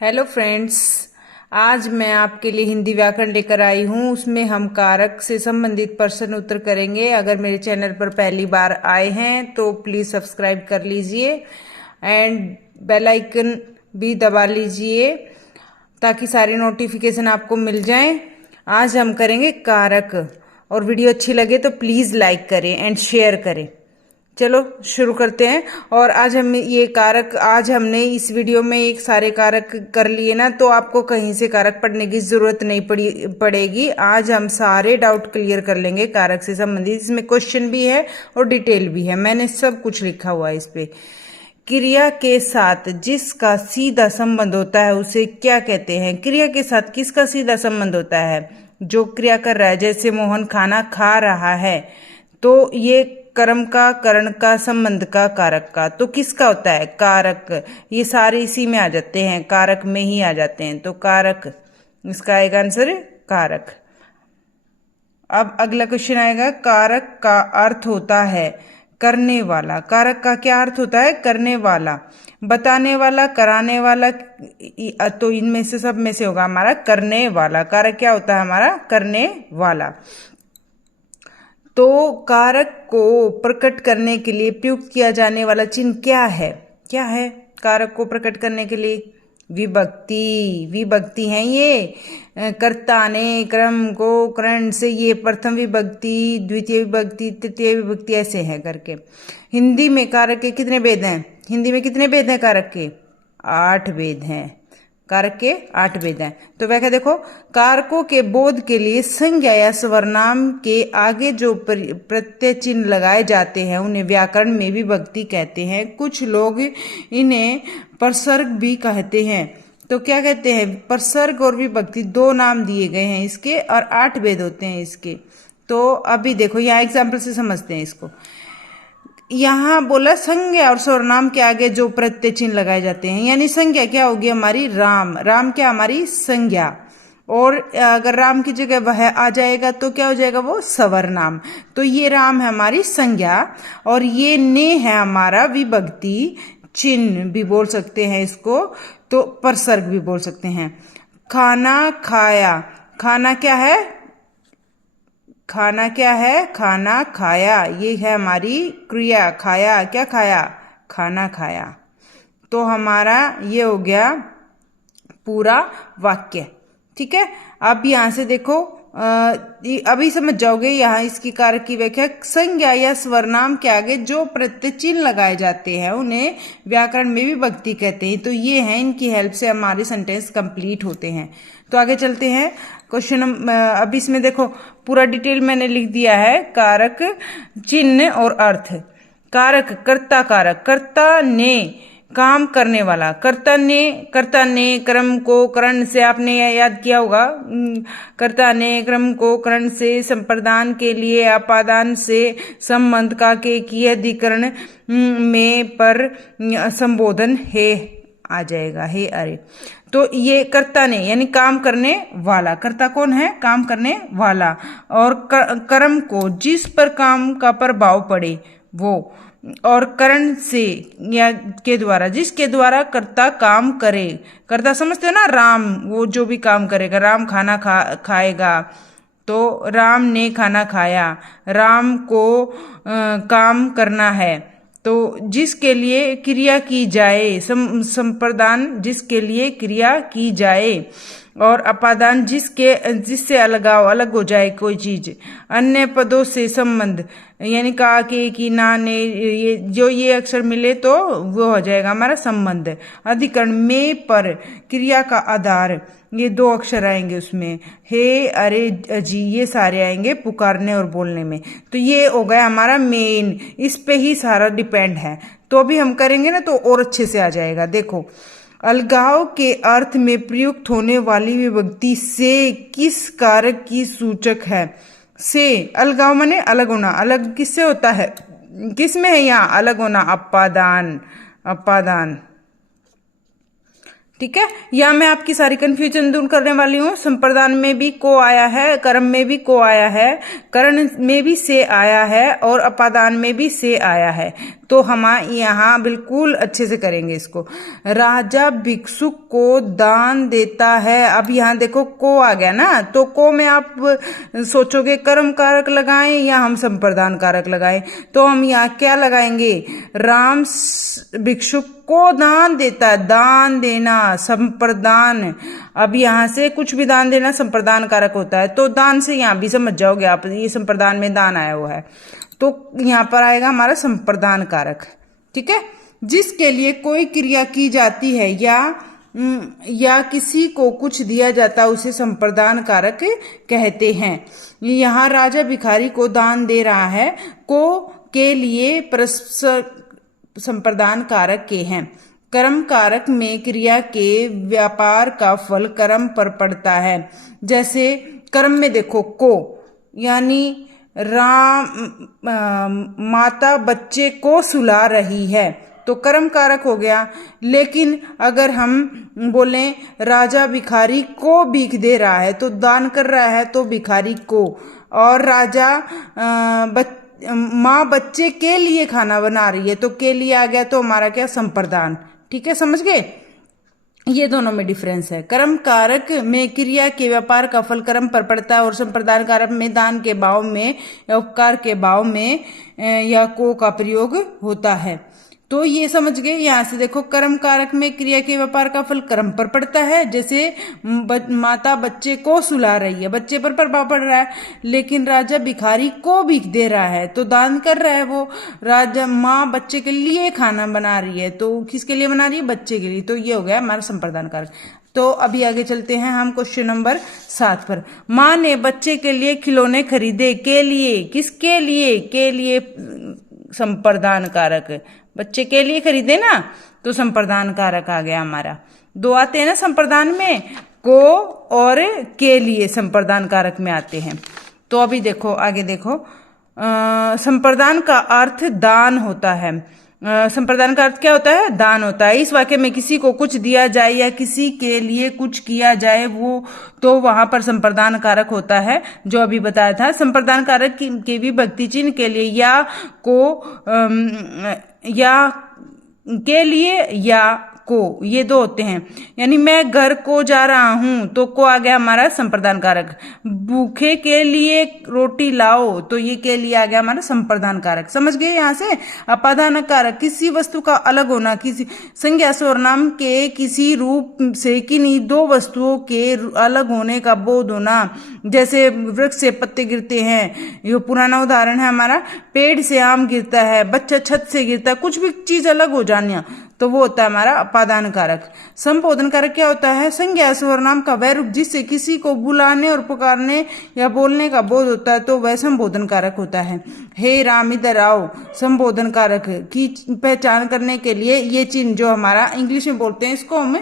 Hello friends. आज मैं आपके लिए हिंदी व्याकरण लेकर आई हूँ। उसमें हम कारक से संबंधित प्रश्न उत्तर करेंगे। अगर मेरे चैनल पर पहली बार आए हैं तो प्लीज़ सब्सक्राइब कर लीजिए एंड बेल आइकन भी दबा लीजिए ताकि सारी नोटिफिकेशन आपको मिल जाएं। आज हम करेंगे कारक, और वीडियो अच्छी लगे तो प्लीज़ लाइक करें एंड शेयर करें। चलो शुरू करते हैं। और आज हम ये कारक, आज हमने इस वीडियो में एक सारे कारक कर लिए ना, तो आपको कहीं से कारक पढ़ने की जरूरत नहीं पड़ेगी। आज हम सारे डाउट क्लियर कर लेंगे कारक से संबंधित। इसमें क्वेश्चन भी है और डिटेल भी है, मैंने सब कुछ लिखा हुआ है इस पे। क्रिया के साथ जिसका सीधा संबंध होता है उसे क्या कहते हैं? क्रिया के साथ किसका सीधा संबंध होता है? जो क्रिया कर रहा है। जैसे मोहन खाना खा रहा है, तो ये कर्म का, करण का, संबंध का, कारक का। तो किसका होता है? कारक। ये सारे इसी में आ जाते हैं, कारक में ही आ जाते हैं। तो कारक, इसका आएगा आंसर कारक। अब अगला क्वेश्चन आएगा, कारक का अर्थ होता है करने वाला। कारक का क्या अर्थ होता है? करने वाला, बताने वाला, कराने वाला। तो इनमें से, सब में से होगा हमारा करने वाला। कारक क्या होता है हमारा? करने वाला। तो कारक को प्रकट करने के लिए प्रयुक्त किया जाने वाला चिन्ह क्या है? क्या है कारक को प्रकट करने के लिए? विभक्ति। विभक्ति है ये। कर्ता ने, क्रम को, करण से, ये प्रथम विभक्ति, द्वितीय विभक्ति, तृतीय विभक्ति, ऐसे है करके। हिंदी में कारक के कितने भेद हैं? हिंदी में कितने भेद हैं कारक के? 8 भेद हैं। कारक के 8 भेद हैं। तो व्याख्या देखो, कारकों के बोध के लिए संज्ञा या सर्वनाम के आगे जो प्रत्यय चिन्ह लगाए जाते हैं उन्हें व्याकरण में विभक्ति कहते हैं। कुछ लोग इन्हें प्रसर्ग भी कहते हैं। तो क्या कहते हैं? प्रसर्ग और विभक्ति, 2 नाम दिए गए हैं इसके, और 8 भेद होते हैं इसके। तो अभी देखो, यहाँ एग्जाम्पल से समझते हैं इसको। यहाँ बोला संज्ञा और सर्वनाम के आगे जो प्रत्यय चिन्ह लगाए जाते हैं, यानी संज्ञा क्या होगी हमारी? राम। राम क्या हमारी? संज्ञा। और अगर राम की जगह वह आ जाएगा तो क्या हो जाएगा? वो सर्वनाम। तो ये राम है हमारी संज्ञा, और ये ने है हमारा विभक्ति चिन्ह भी बोल सकते हैं इसको, तो प्रसर्ग भी बोल सकते हैं। खाना खाया, खाना क्या है? खाना क्या है? खाना खाया। ये है हमारी क्रिया। खाया, क्या खाया? खाना खाया। तो हमारा ये हो गया पूरा वाक्य। ठीक है। अब यहां से देखो, अभी समझ जाओगे। यहाँ इसकी कारक की व्याख्या, संज्ञा या सर्वनाम के आगे जो प्रत्यय चिन्ह लगाए जाते हैं उन्हें व्याकरण में विभक्ति कहते हैं। तो ये है, इनकी हेल्प से हमारे सेंटेंस कंप्लीट होते हैं। तो आगे चलते हैं क्वेश्चन। अब इसमें देखो पूरा डिटेल मैंने लिख दिया है। कारक, चिन्ह और अर्थ। कारक, कर्ता कारक। कर्ता ने, काम करने वाला। कर्ता ने क्रम को, करण से, आपने याद किया होगा, कर्ता ने क्रम को करण से, संप्रदान के लिए अपादान से, संबंध का के की अधिकरण में पर संबोधन है आ जाएगा, है। अरे तो ये कर्ता ने यानी काम करने वाला। कर्ता कौन है? काम करने वाला। और कर्म को, जिस पर काम का प्रभाव पड़े वो, और करण से या के द्वारा, जिसके द्वारा कर्ता काम करे। कर्ता समझते हो ना? राम, वो जो भी काम करेगा। राम खाना खाएगा, तो राम ने खाना खाया। राम को काम करना है, तो जिसके लिए क्रिया की जाए, संप्रदान जिसके लिए क्रिया की जाए, और अपादान जिससे अलग हो जाए कोई चीज। अन्य पदों से संबंध, यानी का, के, की, ना, ने, ये अक्षर मिले तो वो हो जाएगा हमारा संबंध। अधिकरण में, पर, क्रिया का आधार, ये 2 अक्षर आएंगे उसमें। हे, अरे, जी, ये सारे आएंगे पुकारने और बोलने में। तो ये हो गया हमारा मेन, इस पे ही सारा डिपेंड है। तो अभी हम करेंगे ना तो और अच्छे से आ जाएगा। देखो, अलगाव के अर्थ में प्रयुक्त होने वाली विभक्ति से किस कारक की सूचक है? से, अलगाव माने अलग होना। अलग किससे होता है? किस में है यहाँ अलग होना? अपादान। अपादान। ठीक है। यहाँ मैं आपकी सारी कंफ्यूजन दूर करने वाली हूँ। संप्रदान में भी को आया है, कर्म में भी को आया है, करण में भी से आया है, और अपादान में भी से आया है। तो हम यहाँ बिल्कुल अच्छे से करेंगे इसको। राजा भिक्षुक को दान देता है। अब यहाँ देखो को आ गया ना, तो को में आप सोचोगे कर्म कारक लगाएं या हम संप्रदान कारक लगाएं, तो हम यहाँ क्या लगाएंगे, राम भिक्षुक को दान देता है, दान देना संप्रदान। अब यहाँ से कुछ भी दान देना संप्रदान कारक होता है, तो दान से यहाँ भी समझ जाओगे आप, ये संप्रदान में दान आया हुआ है, तो यहाँ पर आएगा हमारा संप्रदान कारक। ठीक है, जिसके लिए कोई क्रिया की जाती है या किसी को कुछ दिया जाता है उसे संप्रदान कारक कहते हैं। यहाँ राजा भिखारी को दान दे रहा है, को के लिए संप्रदान कारक के हैं। कर्म कारक में क्रिया के व्यापार का फल कर्म पर पड़ता है। जैसे कर्म में देखो को, यानी माता बच्चे को सुला रही है, तो कर्म कारक हो गया। लेकिन अगर हम बोलें राजा भिखारी को भीख दे रहा है, तो दान कर रहा है तो भिखारी को, और राजा माँ बच्चे के लिए खाना बना रही है, तो के लिए आ गया, तो हमारा क्या, संप्रदान। ठीक है, समझ गए, ये दोनों में डिफरेंस है। कर्म कारक में क्रिया के व्यापार का फल कर्म पर पड़ता है, और संप्रदान कारक में दान के भाव में या उपकार के भाव में या को का प्रयोग होता है। तो ये समझ गए। यहाँ से देखो कर्म कारक में क्रिया के व्यापार का फल कर्म पर पड़ता है, जैसे माता बच्चे को सुला रही है, बच्चे पर प्रभाव पड़ रहा है। लेकिन राजा भिखारी को भीख दे रहा है, तो दान कर रहा है वो। राजा माँ बच्चे के लिए खाना बना रही है, तो किसके लिए बना रही है, बच्चे के लिए, तो ये हो गया हमारा संप्रदान कारक। तो अभी आगे चलते हैं हम क्वेश्चन नंबर 7 पर। माँ ने बच्चे के लिए खिलौने खरीदे, के लिए, किसके लिए, के लिए संप्रदान कारक, बच्चे के लिए खरीदे ना, तो संप्रदान कारक आ गया हमारा। दो आते हैं ना संप्रदान में, को और के लिए संप्रदान कारक में आते हैं। तो अभी देखो आगे देखो, संप्रदान का अर्थ दान होता है। संप्रदान का अर्थ क्या होता है, दान होता है। इस वाक्य में किसी को कुछ दिया जाए या किसी के लिए कुछ किया जाए, वो तो वहां पर संप्रदान कारक होता है, जो अभी बताया था। संप्रदान कारक के भी भक्ति चिन्ह के लिए या को या के लिए या को, ये दो होते हैं। यानी मैं घर को जा रहा हूं, तो को आ गया हमारा संप्रदान कारक। भूखे के लिए रोटी लाओ, तो ये के लिए आ गया हमारा संप्रदान कारक। समझ गए। यहाँ से अपादान कारक, किसी वस्तु का अलग होना, किसी संज्ञा सर्वनाम के किसी रूप से किन्हीं दो वस्तुओं के अलग होने का बोध होना। जैसे वृक्ष से पत्ते गिरते हैं, ये पुराना उदाहरण है हमारा। पेड़ से आम गिरता है, बच्चा छत से गिरता है, कुछ भी चीज अलग हो जाना, तो वो होता है हमारा अपादान कारक। संबोधन कारक क्या होता है, संज्ञा सर्वनाम का वह रूप जिससे किसी को बुलाने और पुकारने या बोलने का बोध होता है, तो वह संबोधन कारक होता है। हे राम इधर आओ, संबोधन कारक की पहचान करने के लिए ये चिन्ह जो हमारा इंग्लिश में बोलते हैं, इसको हम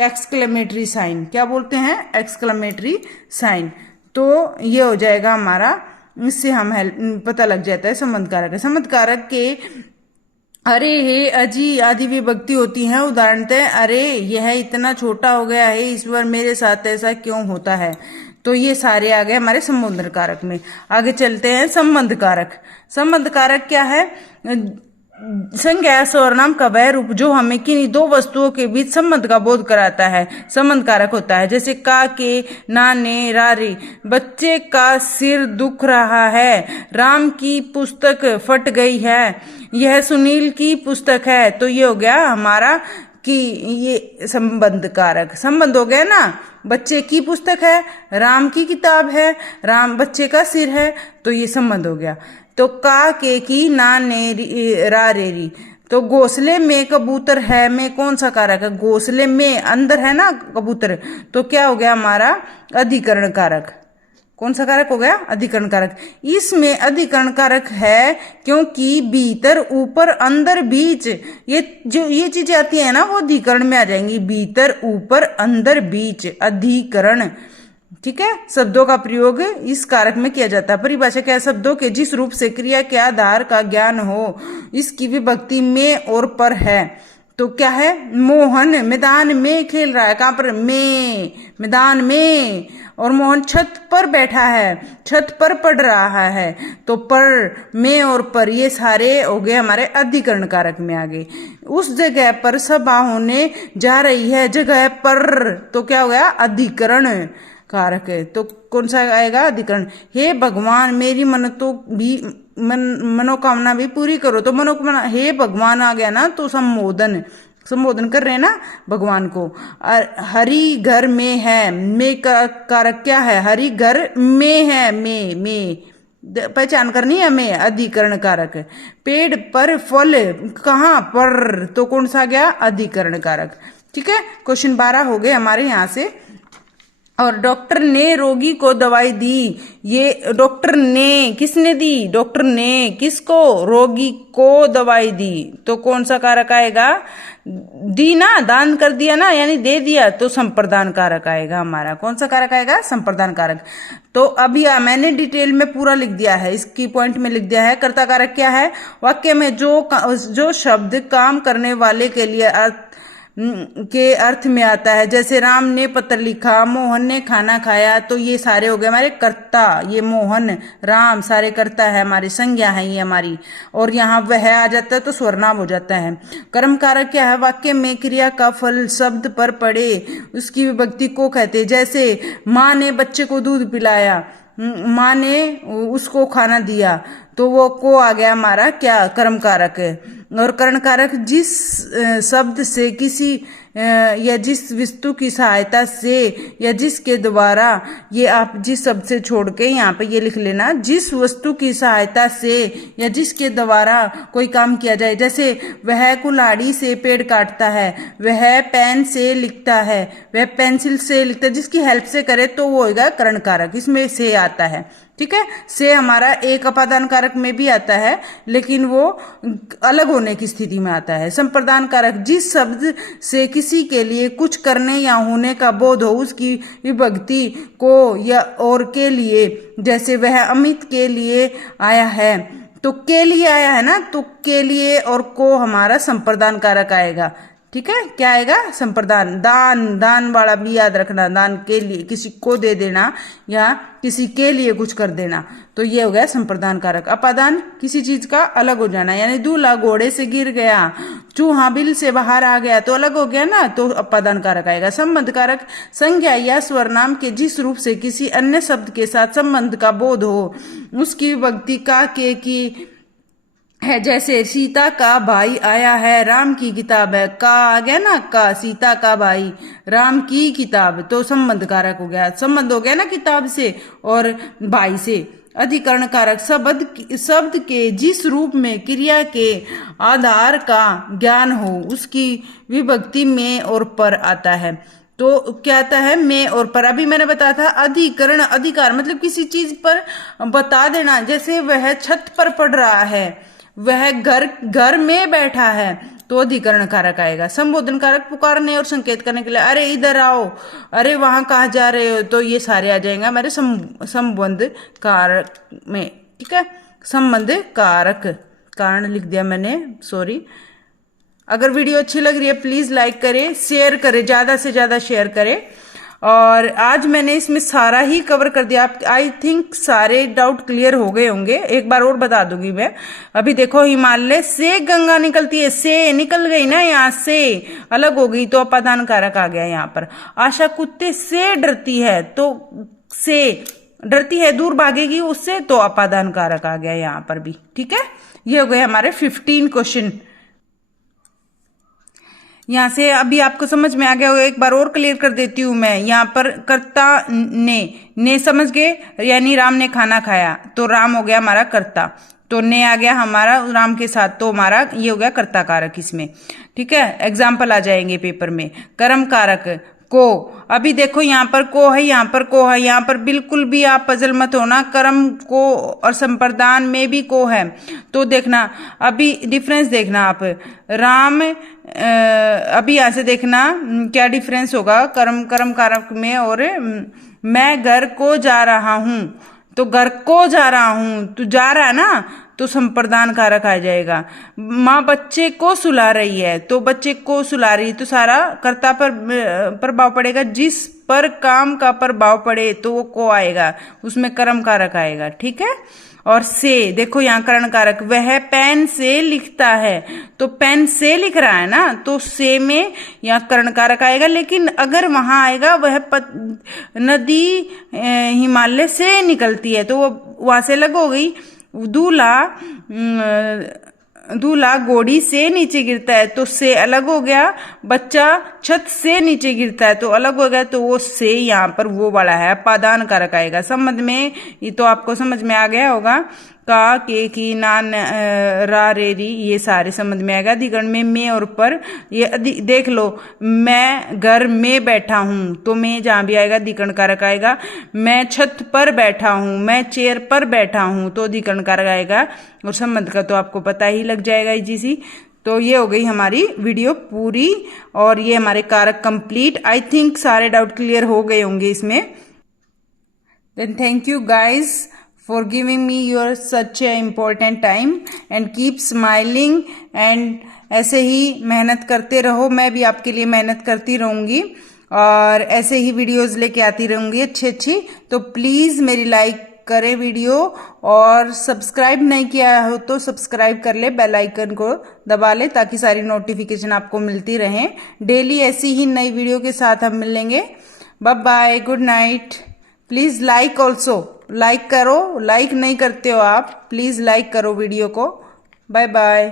एक्सक्लेमेटरी साइन, क्या बोलते हैं, एक्सक्लेमेटरी साइन। तो ये हो जाएगा हमारा, इससे हम पता लग जाता है संबंध कारक है। संबंध कारक के अरे हे अजी आदि विभक्ति होती है। उदाहरणतः अरे यह इतना छोटा हो गया है, इस बार मेरे साथ ऐसा क्यों होता है। तो ये सारे आ गए हमारे संबोधन कारक में। आगे चलते हैं संबंध कारक। संबंध कारक क्या है, संज्ञा सर्वनाम का वह रूप जो हमें किन्हीं दो वस्तुओं के बीच संबंध का बोध कराता है, संबंध कारक होता है। जैसे का के, नाने, रारे। बच्चे का सिर दुख रहा है, राम की पुस्तक फट गई है, यह सुनील की पुस्तक है, तो ये हो गया हमारा कि ये संबंध कारक। संबंध हो गया ना, बच्चे की पुस्तक है, राम की किताब है, राम बच्चे का सिर है, तो ये संबंध हो गया। तो का के की, ना ने, रा रे री। तो घोंसले में कबूतर है, में कौन सा कारक है, घोंसले में अंदर है ना कबूतर, तो क्या हो गया हमारा अधिकरण कारक। कौन सा कारक हो गया, अधिकरण कारक। इसमें अधिकरण कारक है क्योंकि भीतर, ऊपर, अंदर, बीच, ये जो ये चीजें आती है ना, वो अधिकरण में आ जाएंगी। भीतर, ऊपर, अंदर, बीच, अधिकरण। ठीक है, शब्दों का प्रयोग इस कारक में किया जाता है। परिभाषा क्या है, शब्दों के जिस रूप से क्रिया के आधार का ज्ञान हो, इसकी विभक्ति में और पर है। तो क्या है, मोहन मैदान में खेल रहा है। कहाँ पर, में, मैदान में। और मोहन छत पर बैठा है, छत पर पढ़ रहा है। तो पर, में और पर ये सारे हो गए हमारे अधिकरण कारक में आ गए। उस जगह पर सभा होने जा रही है, जगह पर, तो क्या हो गया, अधिकरण कारक है। तो कौन सा आएगा, अधिकरण। हे भगवान मेरी मनोकामना भी पूरी करो। तो मनोकामना, हे भगवान आ गया ना, तो संबोधन, संबोधन कर रहे हैं ना भगवान को। हरि घर में है, में का कारक क्या है, हरि घर में है, में पहचान करनी है, में अधिकरण कारक। पेड़ पर फल, कहाँ पर, तो कौन सा गया, अधिकरण कारक। ठीक है, क्वेश्चन 12 हो गए हमारे यहाँ से। और डॉक्टर ने रोगी को दवाई दी। ये डॉक्टर ने, किसने दी, डॉक्टर ने किसको, रोगी को दवाई दी। तो कौन सा कारक आएगा, दी ना, दान कर दिया ना, यानी दे दिया, तो संप्रदान कारक आएगा हमारा। कौन सा कारक आएगा, संप्रदान कारक। तो अभी मैंने डिटेल में पूरा लिख दिया है, इसकी पॉइंट में लिख दिया है। कर्ता कारक क्या है, वाक्य में जो शब्द काम करने वाले के लिए के अर्थ में आता है। जैसे राम ने पत्र लिखा, मोहन ने खाना खाया, तो ये सारे हो गए हमारे कर्ता। ये मोहन, राम सारे कर्ता है, हमारी संज्ञा है ये हमारी। और यहाँ वह आ जाता है तो स्वरनाम हो जाता है। कर्म कारक क्या है, वाक्य में क्रिया का फल शब्द पर पड़े उसकी विभक्ति को कहते। जैसे माँ ने बच्चे को दूध पिलाया, माँ ने उसको खाना दिया, तो वो को आ गया हमारा क्या, कर्म कारक। और करण कारक, जिस शब्द से किसी या जिस वस्तु की सहायता से या जिसके द्वारा, ये आप जिस शब्द से छोड़ के यहाँ पे ये लिख लेना, जिस वस्तु की सहायता से या जिसके द्वारा कोई काम किया जाए। जैसे वह कुल्हाड़ी से पेड़ काटता है, वह पेन से लिखता है, वह पेंसिल से लिखता है, जिसकी हेल्प से करे तो वो होगा करण कारक, इसमें से आता है। ठीक है, से हमारा एक अपादान कारक में भी आता है, लेकिन वो अलग होने की स्थिति में आता है। संप्रदान कारक, जिस शब्द से किसी के लिए कुछ करने या होने का बोध हो उसकी विभक्ति को या और के लिए। जैसे वह अमित के लिए आया है, तो के लिए आया है ना, तो के लिए और को हमारा संप्रदान कारक आएगा। ठीक है, क्या आएगा, संप्रदान। दान, दान वाला भी याद रखना, दान के लिए किसी को दे देना या किसी के लिए कुछ कर देना, तो ये हो गया संप्रदान कारक। अपादान, किसी चीज का अलग हो जाना, यानी दूल्हा घोड़े से गिर गया, चूहा बिल से बाहर आ गया, तो अलग हो गया ना, तो अपादान कारक आएगा। संबंध कारक, संज्ञा या स्वरनाम के जिस रूप से किसी अन्य शब्द के साथ संबंध का बोध हो उसकी विभक्ति का के की है। जैसे सीता का भाई आया है, राम की किताब है, का आ गया ना, का, सीता का भाई, राम की किताब, तो संबंध कारक हो गया। संबंध हो गया ना किताब से और भाई से। अधिकरण कारक, शब्द के जिस रूप में क्रिया के आधार का ज्ञान हो उसकी विभक्ति में और पर आता है। तो क्या आता है, में और पर। अभी मैंने बताया था अधिकरण, अधिकार मतलब किसी चीज पर बता देना। जैसे वह छत पर पढ़ रहा है, वह घर में बैठा है, तो अधिकरण कारक आएगा। संबोधन कारक, पुकारने और संकेत करने के लिए, अरे इधर आओ, अरे वहां कहाँ जा रहे हो, तो ये सारे आ जाएंगे हमारे संबंध कारक में। ठीक है, संबंध कारक, कारण लिख दिया मैंने, सॉरी। अगर वीडियो अच्छी लग रही है प्लीज लाइक करें, शेयर करें, ज्यादा से ज्यादा शेयर करें। और आज मैंने इसमें सारा ही कवर कर दिया। आप आई थिंक सारे डाउट क्लियर हो गए होंगे। एक बार और बता दूंगी मैं। अभी देखो, हिमालय से गंगा निकलती है, से निकल गई ना, यहाँ से अलग हो गई, तो अपादान कारक आ गया यहाँ पर। आशा कुत्ते से डरती है, तो से डरती है, दूर भागेगी उससे, तो अपादान कारक आ गया यहाँ पर भी। ठीक है, ये हो गए हमारे 15 क्वेश्चन। यहाँ से अभी आपको समझ में आ गया होगा, एक बार और क्लियर कर देती हूँ मैं। यहाँ पर कर्ता ने समझ गए, यानी राम ने खाना खाया, तो राम हो गया हमारा कर्ता, तो ने आ गया हमारा राम के साथ, तो हमारा ये हो गया कर्ता कारक इसमें। ठीक है, एग्जाम्पल आ जाएंगे पेपर में। कर्म कारक, को, अभी देखो यहाँ पर को है, यहाँ पर को है, यहाँ पर बिल्कुल भी आप पजल मत होना, कर्म को और संप्रदान में भी को है, तो देखना अभी डिफरेंस देखना आप। राम, अभी यहाँ से देखना क्या डिफरेंस होगा कर्म कारक में। और मैं घर को जा रहा हूँ, तो घर को जा रहा हूँ, तो जा रहा है ना, तो संप्रदान कारक आ जाएगा। माँ बच्चे को सुला रही है तो बच्चे को सुला रही, तो सारा कर्ता पर प्रभाव पड़ेगा। जिस पर काम का प्रभाव पड़े तो वो को आएगा, उसमें कर्म कारक आएगा। ठीक है। और से, देखो यहाँ करण कारक, वह पेन से लिखता है, तो पेन से लिख रहा है ना, तो से में यहाँ करण कारक आएगा। लेकिन अगर वहां आएगा वह नदी हिमालय से निकलती है, तो वो वहां से अलग हो गई। दूल्हा घोड़ी से नीचे गिरता है, तो से अलग हो गया। बच्चा छत से नीचे गिरता है तो अलग हो गया, तो वो से यहाँ पर वो वाला है, पादान कारक आएगा। संबंध में ये तो आपको समझ में आ गया होगा। का, के, की, ना, रा, रे, री, ये सारे संबंध में आएगा। अधिकरण में और पर, ये देख लो, मैं घर में बैठा हूं तो मैं जहां भी आएगा अधिकरण कारक आएगा। मैं छत पर बैठा हूं, मैं चेयर पर बैठा हूं, तो अधिकरण कारक आएगा। और संबंध का तो आपको पता ही लग जाएगा इजी सी। तो ये हो गई हमारी वीडियो पूरी, और ये हमारे कारक कंप्लीट। आई थिंक सारे डाउट क्लियर हो गए होंगे इसमें। Then thank you guys for giving me your such a important time and keep smiling, and ऐसे ही मेहनत करते रहो। मैं भी आपके लिए मेहनत करती रहूँगी और ऐसे ही वीडियोस लेके आती रहूँगी अच्छी अच्छी। तो प्लीज़ मेरी लाइक करें वीडियो, और सब्सक्राइब नहीं किया हो तो सब्सक्राइब कर ले, बेल आइकन को दबा ले, ताकि सारी नोटिफिकेशन आपको मिलती रहें। डेली ऐसी ही नई वीडियो के साथ हम मिलेंगे। Bye bye, good night. Please like also, like करो, लाइक नहीं करते हो आप, प्लीज़ लाइक करो वीडियो को। Bye bye.